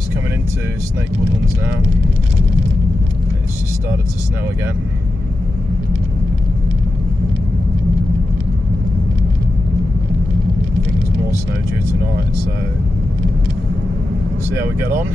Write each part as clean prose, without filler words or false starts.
Just coming into Snake Woodlands now. It's just started to snow again. I think there's more snow due tonight, so see how we get on.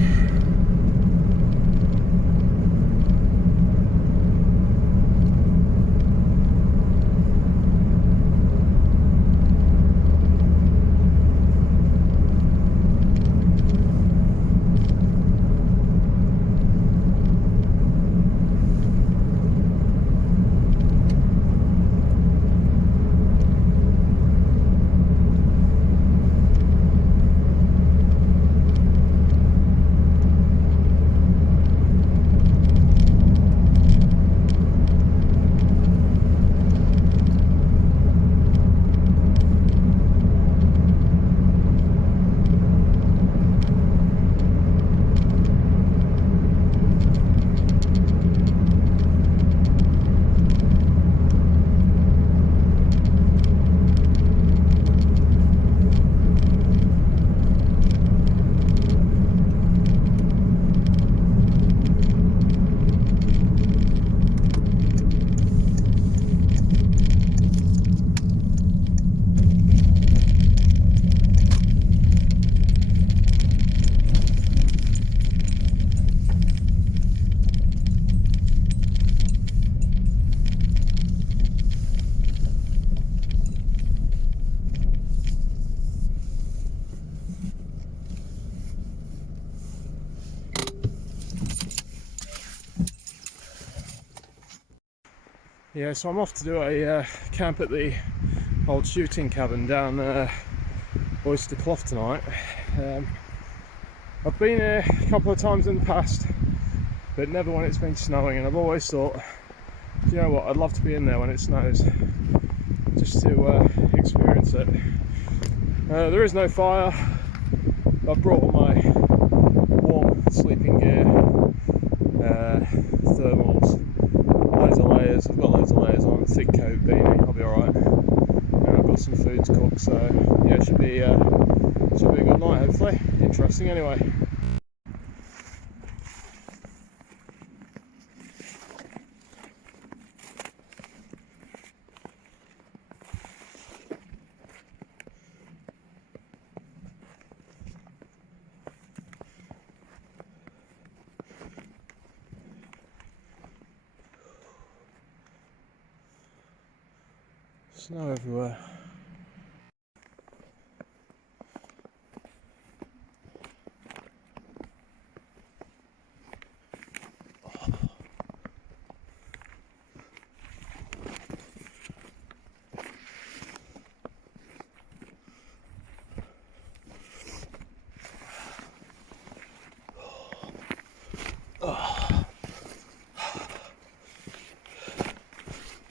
Yeah, so I'm off to do a camp at the old shooting cabin down Oyster Clough tonight. I've been here a couple of times in the past, but never when it's been snowing, and I've always thought, you know what, I'd love to be in there when it snows, just to experience it. There is no fire. I've brought all my warm sleeping gear, thermals, loads of layers. I've got loads of layers on, thick coat, beanie, I'll be alright. And I've got some food to cook, so yeah, it should be a good night, hopefully. Interesting anyway. Snow everywhere.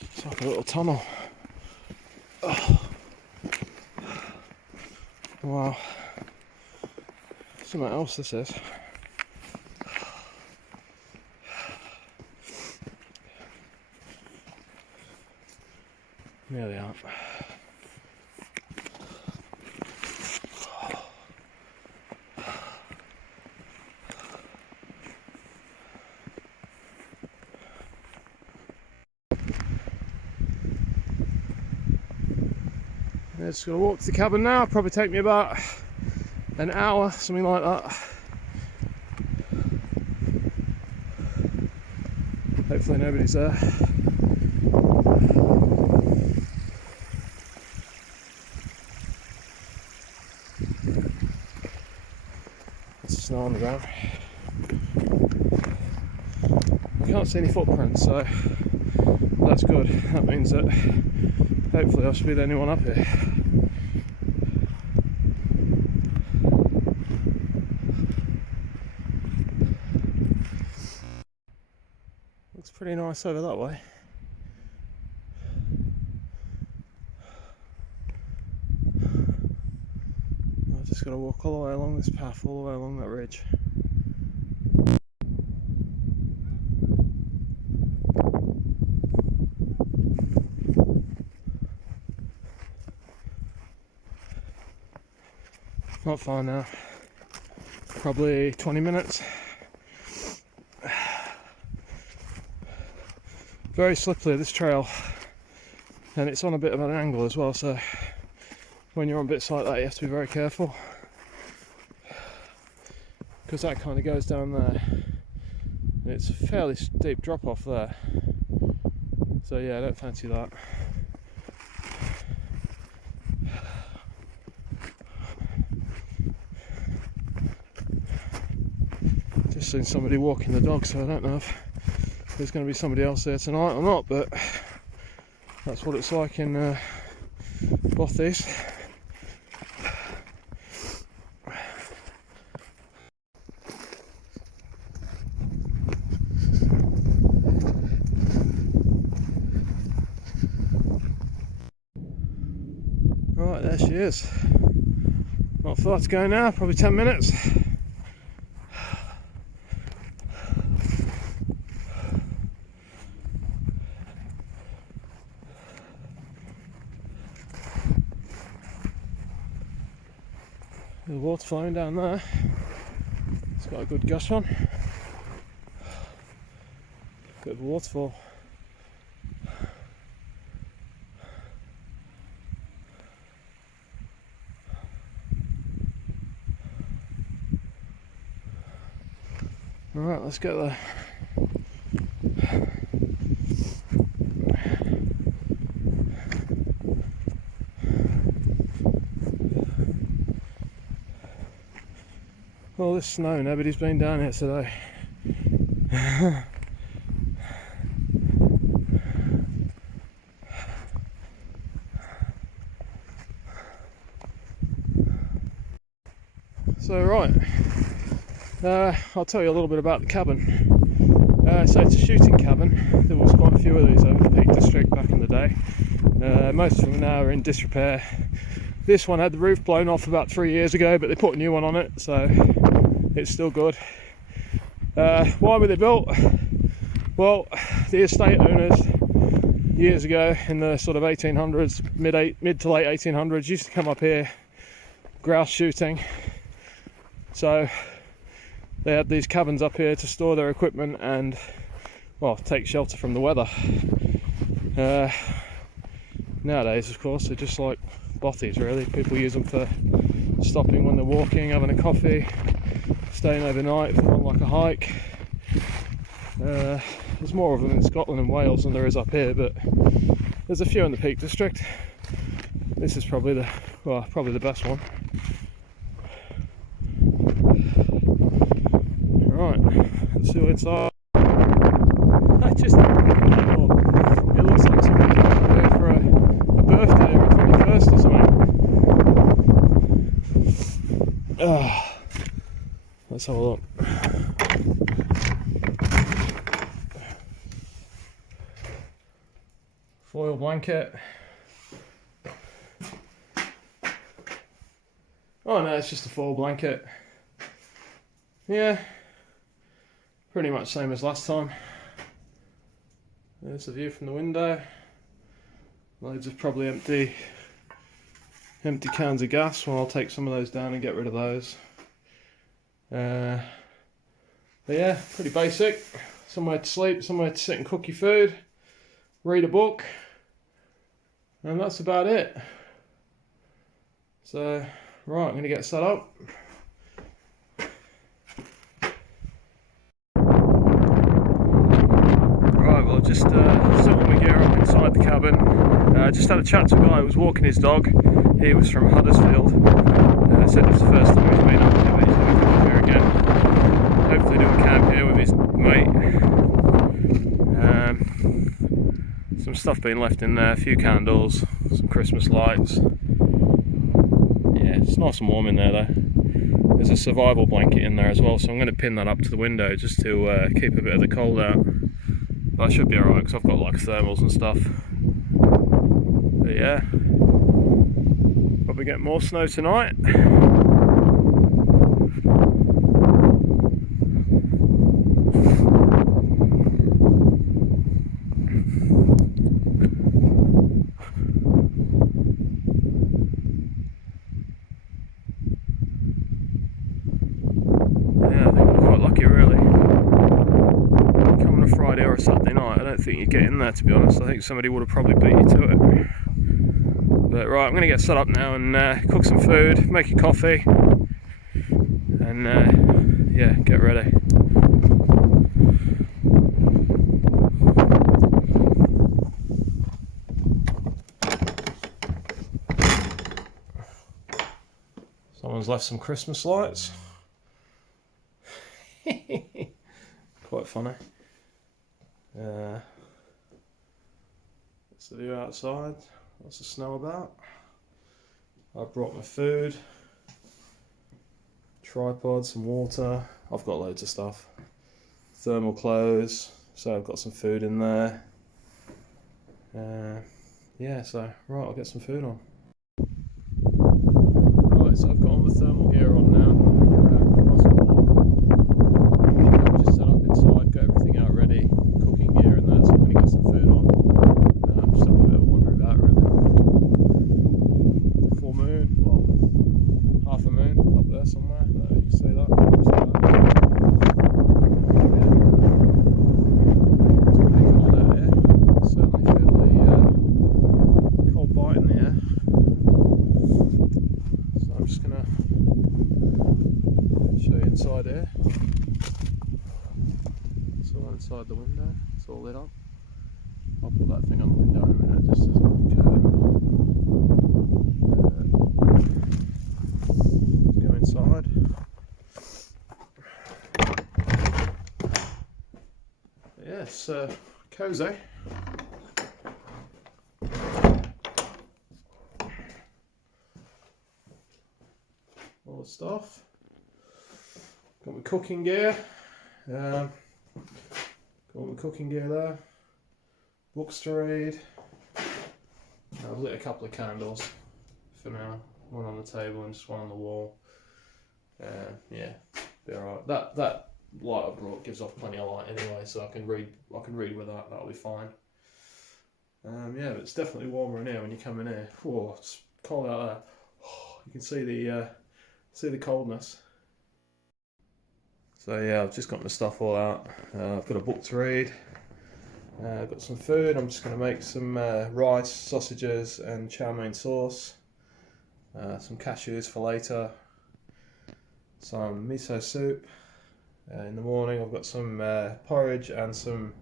It's like a little tunnel. Wow, something else this is. Nearly out. I'm just going to walk to the cabin now. Probably take me about an hour, something like that. Hopefully nobody's there. There's snow on the ground. I can't see any footprints, so that's good. That means that hopefully I should be the only one up here. Looks pretty nice over that way. I've just got to walk all the way along this path, all the way along that ridge. Not far now. probably 20 minutes. Very slippery, this trail, and it's on a bit of an angle as well, so when you're on bits like that you have to be very careful, because that kind of goes down there and it's a fairly steep drop off there, so yeah, I don't fancy that. Just seen somebody walking the dog, so I don't know if there's going to be somebody else there tonight or not, but that's what it's like in Bothy. Right, there she is. Not far to go now, probably 10 minutes. There's water flowing down there. It's got a good gush on. Bit of a waterfall. Alright, let's get there. All this snow, nobody's been down here today. So right, I'll tell you a little bit about the cabin. So it's a shooting cabin. There was quite a few of these over the Peak District back in the day. Most of them now are in disrepair. This one had the roof blown off about 3 years ago, but they put a new one on it, so it's still good. Why were they built? Well, the estate owners years ago in the sort of 1800s, mid to late 1800s, used to come up here grouse shooting. So they had these cabins up here to store their equipment and, well, take shelter from the weather. Nowadays, of course, they're just like bothies, really. People use them for stopping when they're walking, having a coffee, staying overnight if they want like a hike. There's more of them in Scotland and Wales than there is up here, but there's a few in the Peak District. This is probably the best one. Right, let's see what's inside. I just thought it looks like somebody came here for a birthday or a 21st or something. Let's have a look. Foil blanket. Oh no, it's just a foil blanket. Yeah, pretty much same as last time. There's the view from the window. Loads of probably empty cans of gas. Well, I'll take some of those down and get rid of those. But yeah, pretty basic. Somewhere to sleep, somewhere to sit and cook your food, read a book, and that's about it. So, right, I'm going to get set up. Right, well, just set all my gear up inside the cabin. Just had a chat to a guy who was walking his dog. He was from Huddersfield. Said it's the first time he's been up here, but he's going to come up here again. Hopefully do a camp here with his mate. Some stuff being left in there, a few candles, some Christmas lights. Yeah, it's nice and warm in there though. There's a survival blanket in there as well, so I'm going to pin that up to the window just to keep a bit of the cold out. But I should be alright because I've got like thermals and stuff. But yeah, probably get more snow tonight. Friday or a Saturday night, I don't think you'd get in there, to be honest. I think somebody would have probably beat you to it. But right, I'm going to get set up now and cook some food, make a coffee, and yeah, get ready. Someone's left some Christmas lights. Quite funny. It's the view outside. Lots of snow about. I brought my food, tripod, some water. I've got loads of stuff. Thermal clothes. So I've got some food in there. Yeah, so right, I'll get some food on. Right, so I've got all the thermal gear on now. I've just set up inside, got everything out ready, cooking gear and that, so I'm going to get some food on. Just have a bit of a wander about really. Full moon, well, half a moon up there somewhere, I don't know if you can see that. It's pretty cold out here. I certainly feel the cold bite in the air. So I'm just going to show you inside here. It's all inside the window, it's all lit up. I'll put that thing on the window in a minute just as a curtain. Go inside. Yeah, it's cosy. All the stuff. Got my cooking gear. Got my cooking gear there. Books to read. I've lit a couple of candles for now. One on the table and just one on the wall. Yeah, be alright. That light I brought gives off plenty of light anyway, so I can read with that. That'll be fine. Yeah, but it's definitely warmer in here when you come in here. Whoa, it's cold out there. You can see the coldness. So yeah, I've just got my stuff all out. I've got a book to read. I've got some food. I'm just going to make some rice, sausages and chow mein sauce. Some cashews for later. Some miso soup. In the morning I've got some porridge and some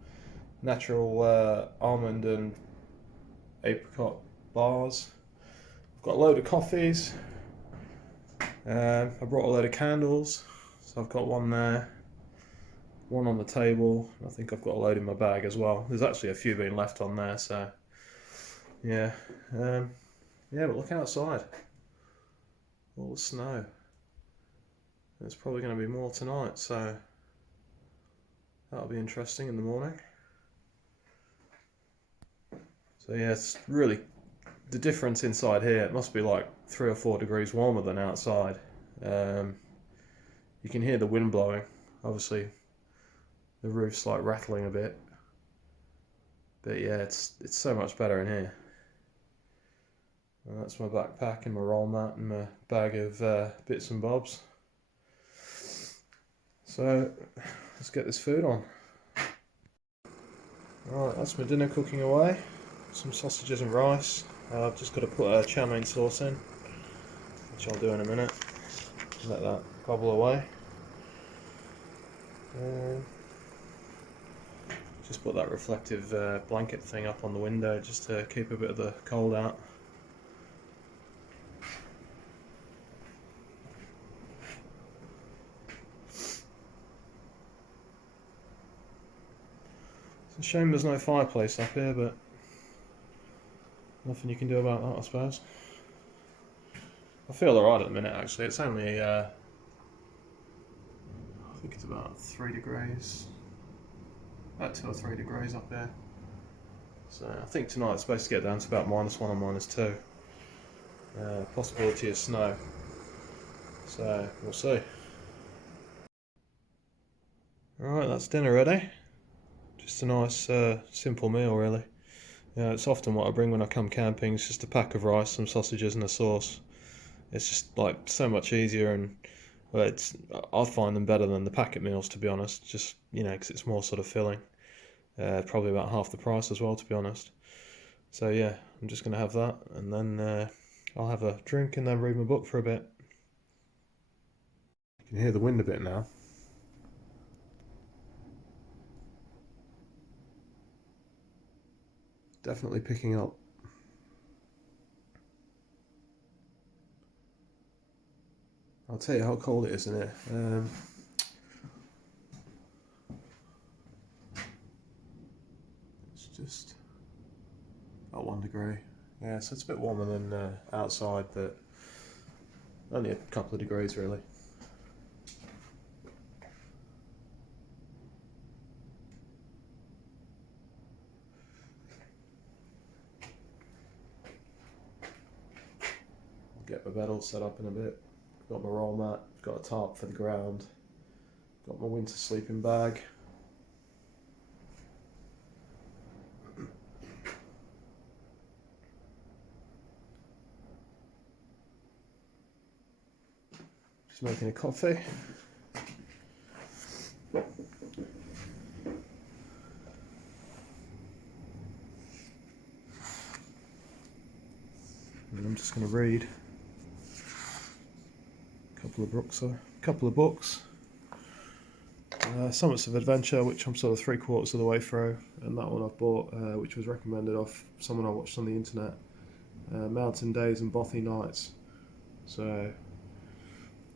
natural almond and apricot bars. I've got a load of coffees. I brought a load of candles. So I've got one there. One on the table. I think I've got a load in my bag as well. There's actually a few being left on there, so yeah. Yeah, but look outside. All the snow. There's probably going to be more tonight, so that'll be interesting in the morning. So yeah, it's really the difference inside here. It must be like 3 or 4 degrees warmer than outside. You can hear the wind blowing, obviously. The roof's like rattling a bit, but yeah, it's so much better in here. And that's my backpack and my roll mat and my bag of bits and bobs. So let's get this food on. Alright, that's my dinner cooking away. Some sausages and rice. I've just got to put a chow mein sauce in, which I'll do in a minute. Let that bubble away. Just put that reflective blanket thing up on the window just to keep a bit of the cold out. It's a shame there's no fireplace up here, but nothing you can do about that, I suppose. I feel alright at the minute actually. It's only I think it's about 3 degrees. About 2 or 3 degrees up there. So I think tonight it's supposed to get down to about -1 or -2. Possibility of snow. So we'll see. Alright, that's dinner ready. Just a nice simple meal really. It's often what I bring when I come camping. It's just a pack of rice, some sausages and a sauce. It's just like so much easier, and well, I find them better than the packet meals, to be honest. Just, because it's more sort of filling. Probably about half the price as well, to be honest. So yeah, I'm just going to have that, and then I'll have a drink and then read my book for a bit. You can hear the wind a bit now. Definitely picking up. I'll tell you how cold it is in here. It's just about 1 degree. Yeah, so it's a bit warmer than outside, but only a couple of degrees really. I'll get my bed all set up in a bit. Got my roll mat, got a tarp for the ground, got my winter sleeping bag. Just making a coffee. And I'm just going to read a couple of books. Summits of Adventure, which I'm sort of 3/4 of the way through, and that one I've bought, which was recommended off someone I watched on the internet. Mountain Days and Bothy Nights. So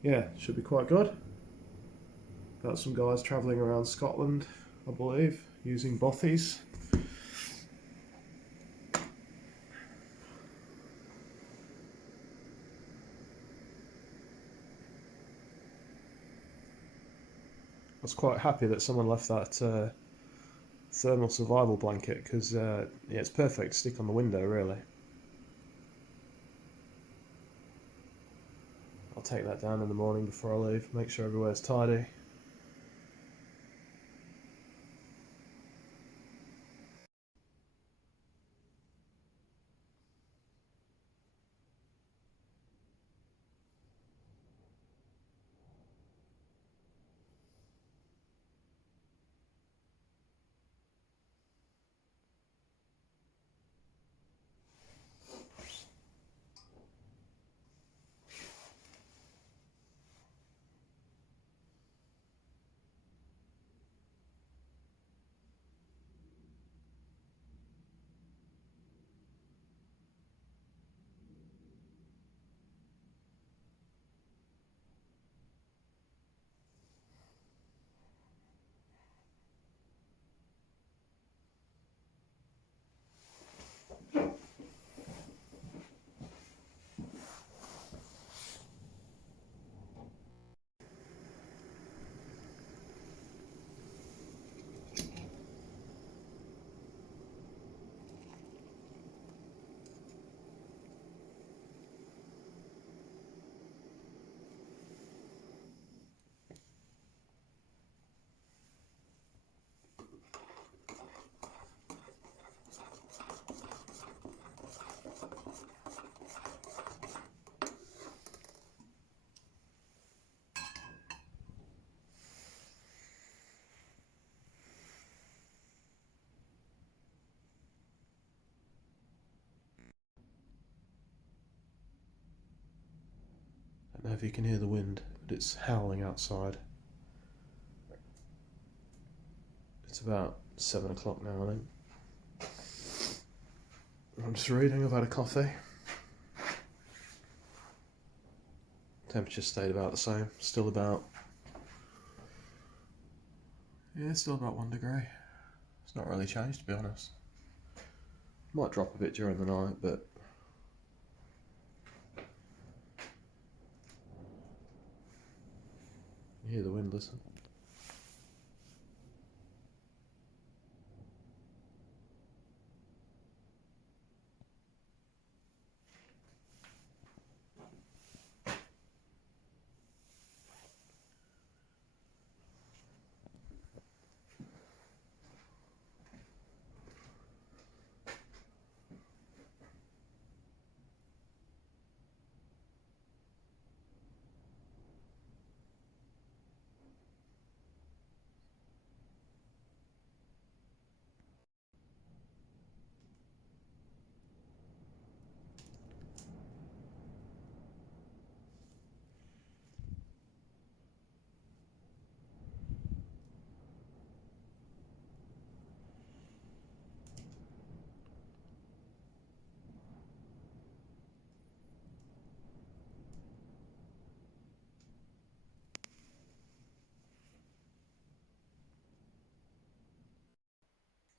yeah, should be quite good. Got some guys travelling around Scotland, I believe, using Bothys. I was quite happy that someone left that thermal survival blanket, because yeah, it's perfect to stick on the window really. I'll take that down in the morning before I leave, make sure everywhere's tidy. I don't know if you can hear the wind, but it's howling outside. It's about 7 o'clock now, I think. I'm just reading, I've had a coffee. Temperature stayed about the same, still about 1 degree. It's not really changed, to be honest. Might drop a bit during the night, but you hear the wind, listen.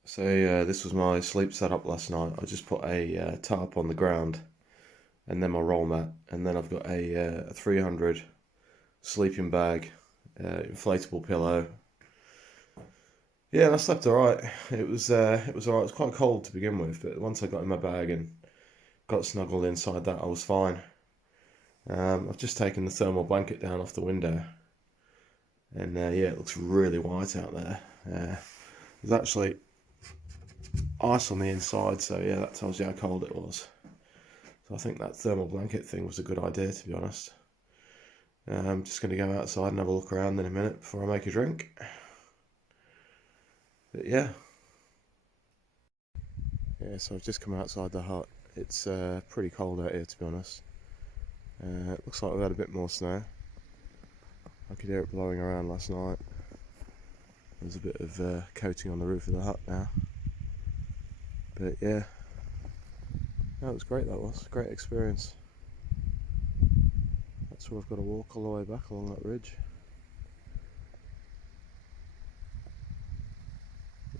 So this was my sleep setup last night. I just put a tarp on the ground and then my roll mat, and then I've got a 300 sleeping bag, inflatable pillow. Yeah, and I slept alright. It was alright. It was quite cold to begin with, but once I got in my bag and got snuggled inside that, I was fine. I've just taken the thermal blanket down off the window, and yeah, it looks really white out there. There's actually ice on the inside, so yeah, that tells you how cold it was. So I think that thermal blanket thing was a good idea, to be honest. I'm just going to go outside and have a look around in a minute before I make a drink. But yeah. Yeah, so I've just come outside the hut. It's pretty cold out here, to be honest. It looks like we've had a bit more snow. I could hear it blowing around last night. There's a bit of coating on the roof of the hut now. But yeah, that was great. That was great experience. That's where I've got to walk all the way back along that ridge.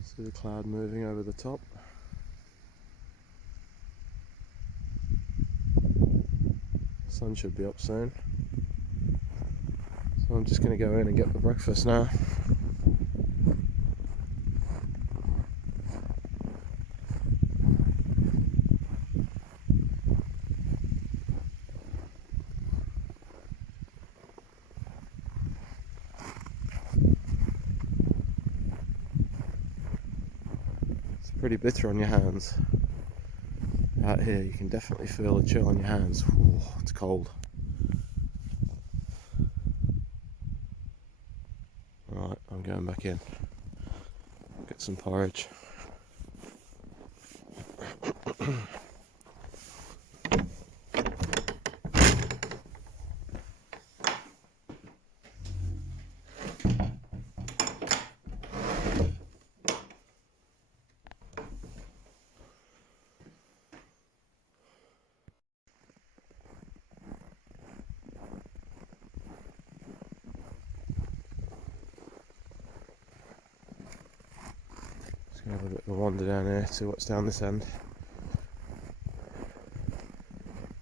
See the cloud moving over the top. Sun should be up soon. So I'm just going to go in and get the breakfast now. It's pretty bitter on your hands. Out here you can definitely feel the chill on your hands. Ooh, it's cold. Right, I'm going back in. Get some porridge. Just gonna have a bit of a wander down here, see what's down this end.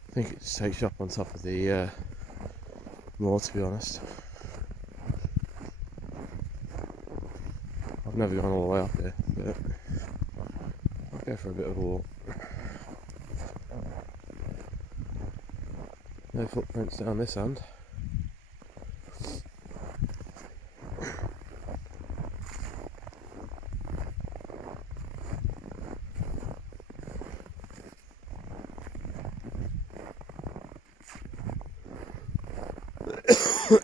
I think it just takes you up on top of the moor, to be honest. I've never gone all the way up here, but I'll go for a bit of a walk. No footprints down this end. So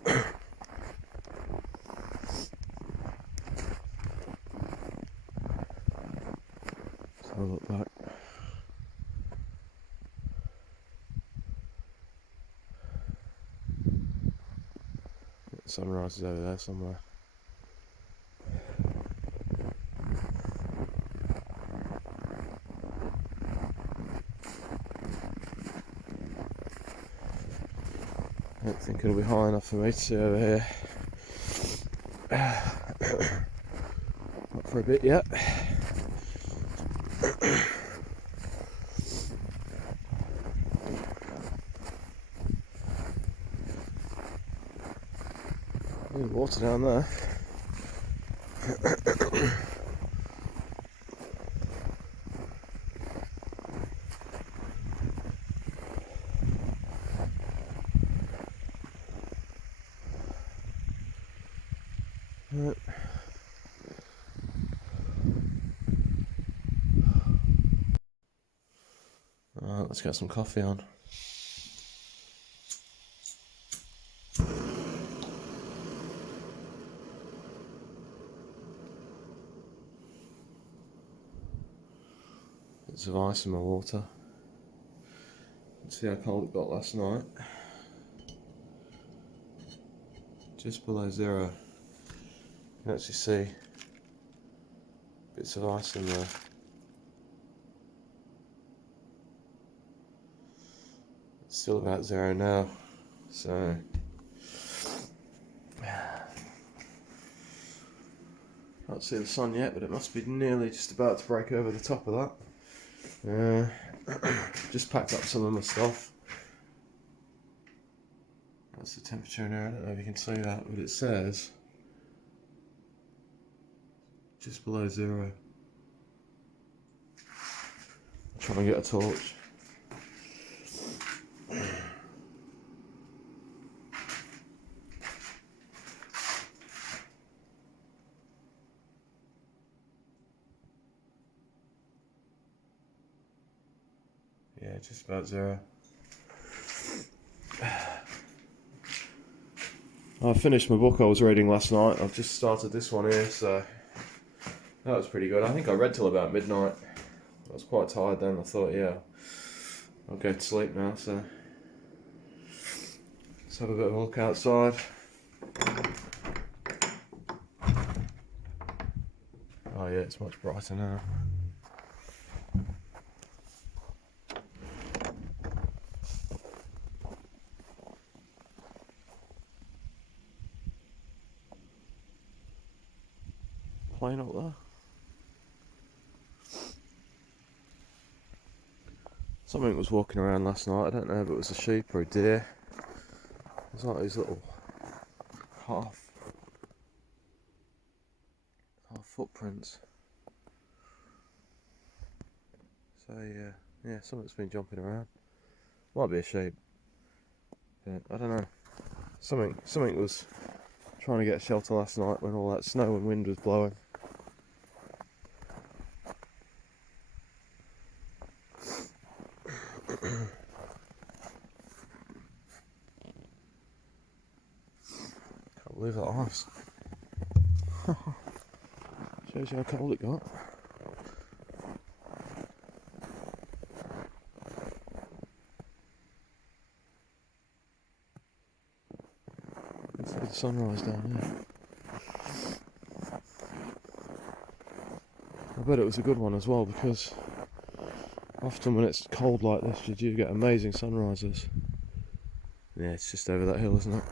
I'll look back. The sunrise is over there somewhere. I don't think it'll be high enough for me to see over here. Not for a bit yet. There's water down there. Right. Alright, let's get some coffee on. Bits of ice in my water. Let's see how cold it got last night. Just below zero. You can actually see bits of ice in there. It's still about zero now, so Can't see the sun yet, but it must be nearly just about to break over the top of that. Just packed up some of my stuff. That's the temperature in there. I don't know if you can see that, but it says just below 0. I'll try and get a torch. Yeah, just about 0. I finished my book I was reading last night. I've just started this one here, so that was pretty good. I think I read till about midnight. I was quite tired then. I thought, yeah, I'll go to sleep now, so let's have a bit of a look outside. Oh yeah, it's much brighter now. Plane up there. Something was walking around last night. I don't know if it was a sheep or a deer. It's like these little half footprints. So yeah, something's been jumping around. Might be a sheep. Yeah, I don't know. Something was trying to get shelter last night when all that snow and wind was blowing. Can't believe that ice. Shows you how cold it got. You can see the sunrise down there. I bet it was a good one as well, because often when it's cold like this you do get amazing sunrises. Yeah, it's just over that hill, isn't it?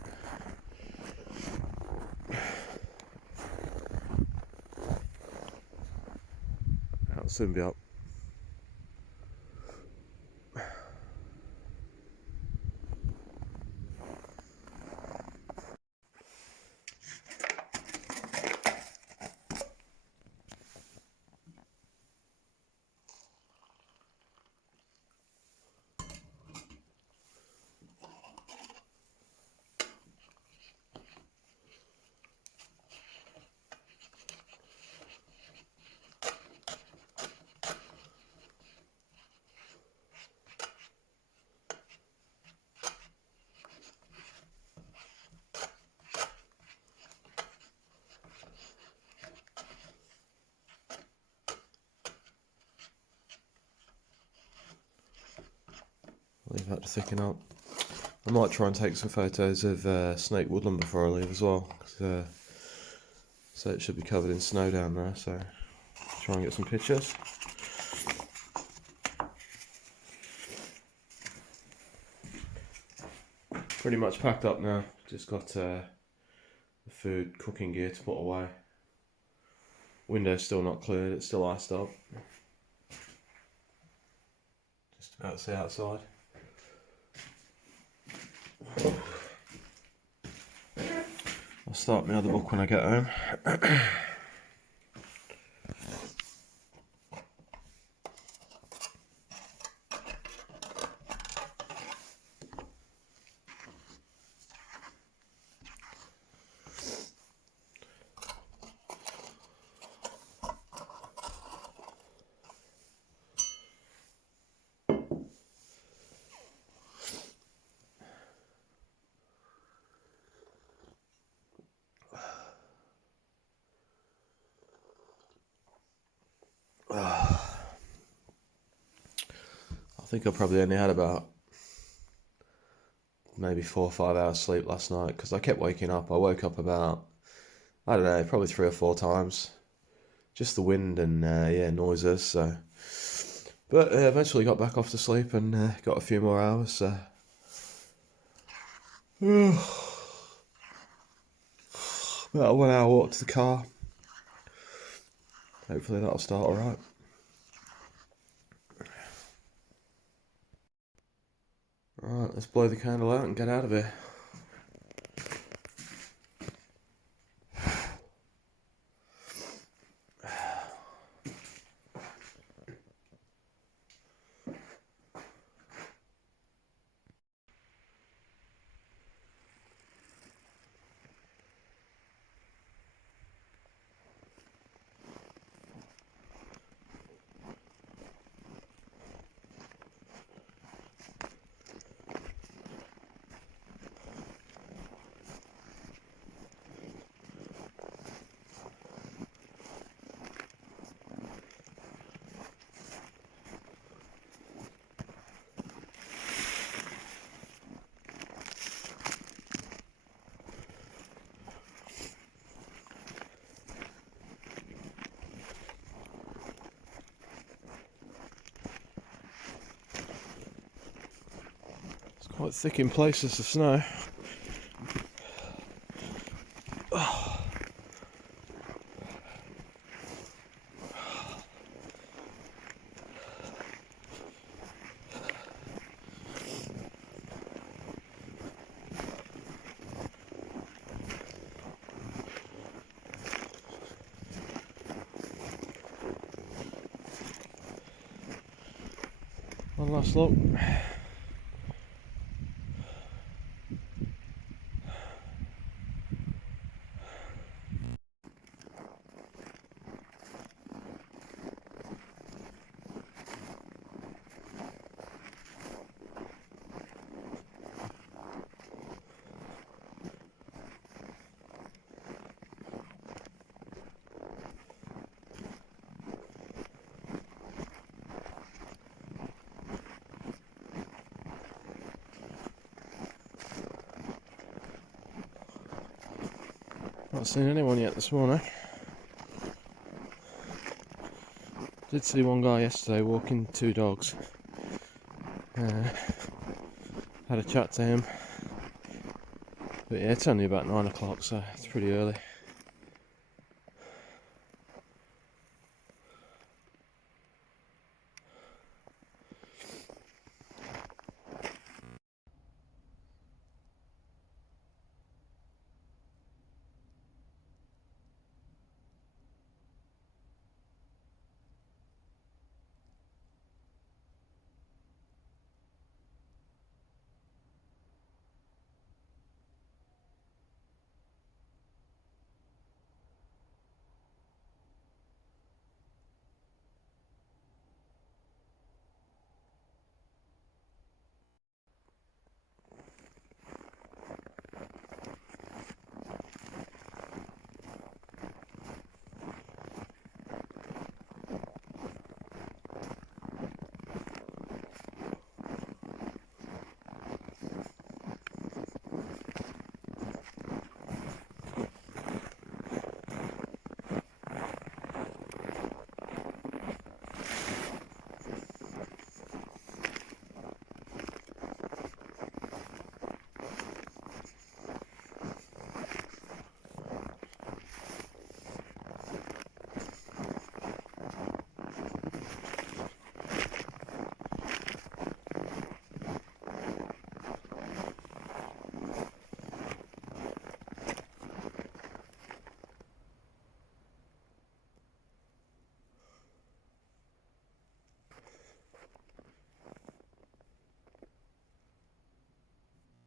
That'll soon be up. Leave that to thicken up. I might try and take some photos of Snake Woodland before I leave as well, so it should be covered in snow down there, so try and get some pictures. Pretty much packed up now, just got the food cooking gear to put away. Window's still not cleared, it's still iced up. Just about to see outside. I'll start my other book when I get home. I think I probably only had about maybe 4 or 5 hours sleep last night, because I kept waking up. I woke up about, I don't know, probably 3 or 4 times. Just the wind and noises. So, but eventually got back off to sleep and got a few more hours. So. About a 1 hour walk to the car. hopefully that'll start alright. Alright, let's blow the candle out and get out of here. Quite thick in places, the snow. One last look. Not seen anyone yet this morning. Did see one guy yesterday walking 2 dogs. Had a chat to him. But yeah, it's only about 9 o'clock, so it's pretty early.